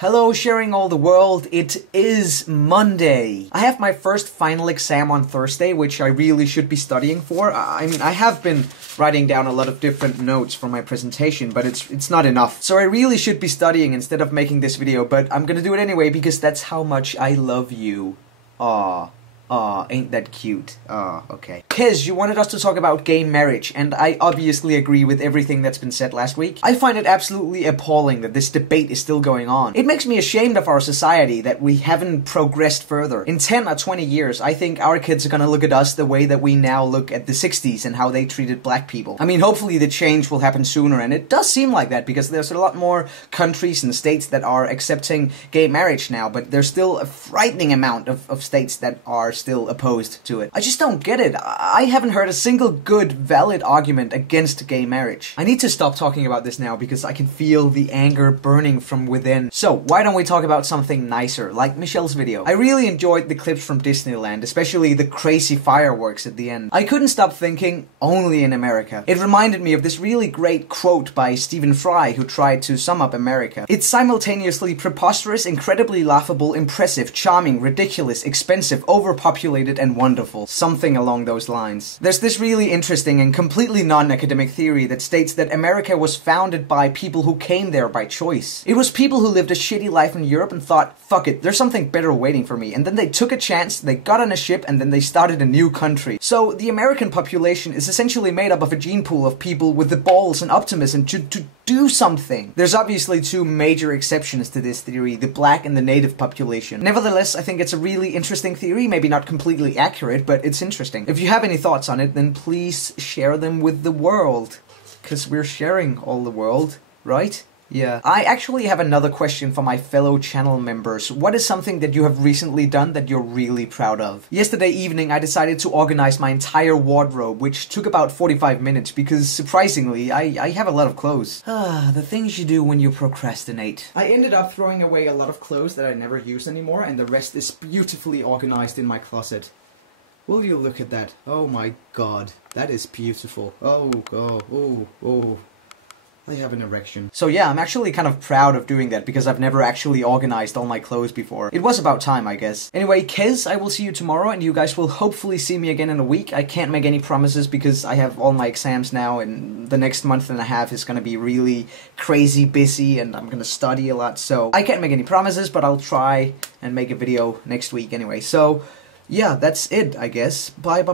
Hello, sharing all the world. It is Monday. I have my first final exam on Thursday, which I really should be studying for. I mean, I have been writing down a lot of different notes for my presentation, but it's not enough. So I really should be studying instead of making this video, but I'm gonna do it anyway because that's how much I love you. Aw, ain't that cute? Okay. Kez, you wanted us to talk about gay marriage, and I obviously agree with everything that's been said last week. I find it absolutely appalling that this debate is still going on. It makes me ashamed of our society that we haven't progressed further. In 10 or 20 years, I think our kids are gonna look at us the way that we now look at the 60s and how they treated black people. I mean, hopefully the change will happen sooner, and it does seem like that because there's a lot more countries and states that are accepting gay marriage now, but there's still a frightening amount of states that are still opposed to it. I just don't get it. I haven't heard a single good, valid argument against gay marriage. I need to stop talking about this now because I can feel the anger burning from within. So, why don't we talk about something nicer, like Michelle's video? I really enjoyed the clips from Disneyland, especially the crazy fireworks at the end. I couldn't stop thinking, only in America. It reminded me of this really great quote by Stephen Fry, who tried to sum up America. It's simultaneously preposterous, incredibly laughable, impressive, charming, ridiculous, expensive, overpopulated, and wonderful. Something along those lines. There's this really interesting and completely non-academic theory that states that America was founded by people who came there by choice. It was people who lived a shitty life in Europe and thought, fuck it, there's something better waiting for me. And then they took a chance, they got on a ship, and then they started a new country. So the American population is essentially made up of a gene pool of people with the balls and optimism to do something. There's obviously two major exceptions to this theory, the black and the native population. Nevertheless, I think it's a really interesting theory, maybe not completely accurate, but it's interesting. If you have any thoughts on it, then please share them with the world. 'Cause we're sharing all the world, right? Yeah. I actually have another question for my fellow channel members. What is something that you have recently done that you're really proud of? Yesterday evening I decided to organize my entire wardrobe, which took about 45 minutes because, surprisingly, I have a lot of clothes. The things you do when you procrastinate. I ended up throwing away a lot of clothes that I never use anymore, and the rest is beautifully organized in my closet. Will you look at that? Oh my god. That is beautiful. Oh. I have an erection. So yeah, I'm actually kind of proud of doing that because I've never actually organized all my clothes before. It was about time, I guess. Anyway, Kez, I will see you tomorrow and you guys will hopefully see me again in a week. I can't make any promises because I have all my exams now and the next month and a half is gonna be really crazy busy and I'm gonna study a lot, so I can't make any promises, but I'll try and make a video next week anyway. So yeah, that's it, I guess. Bye.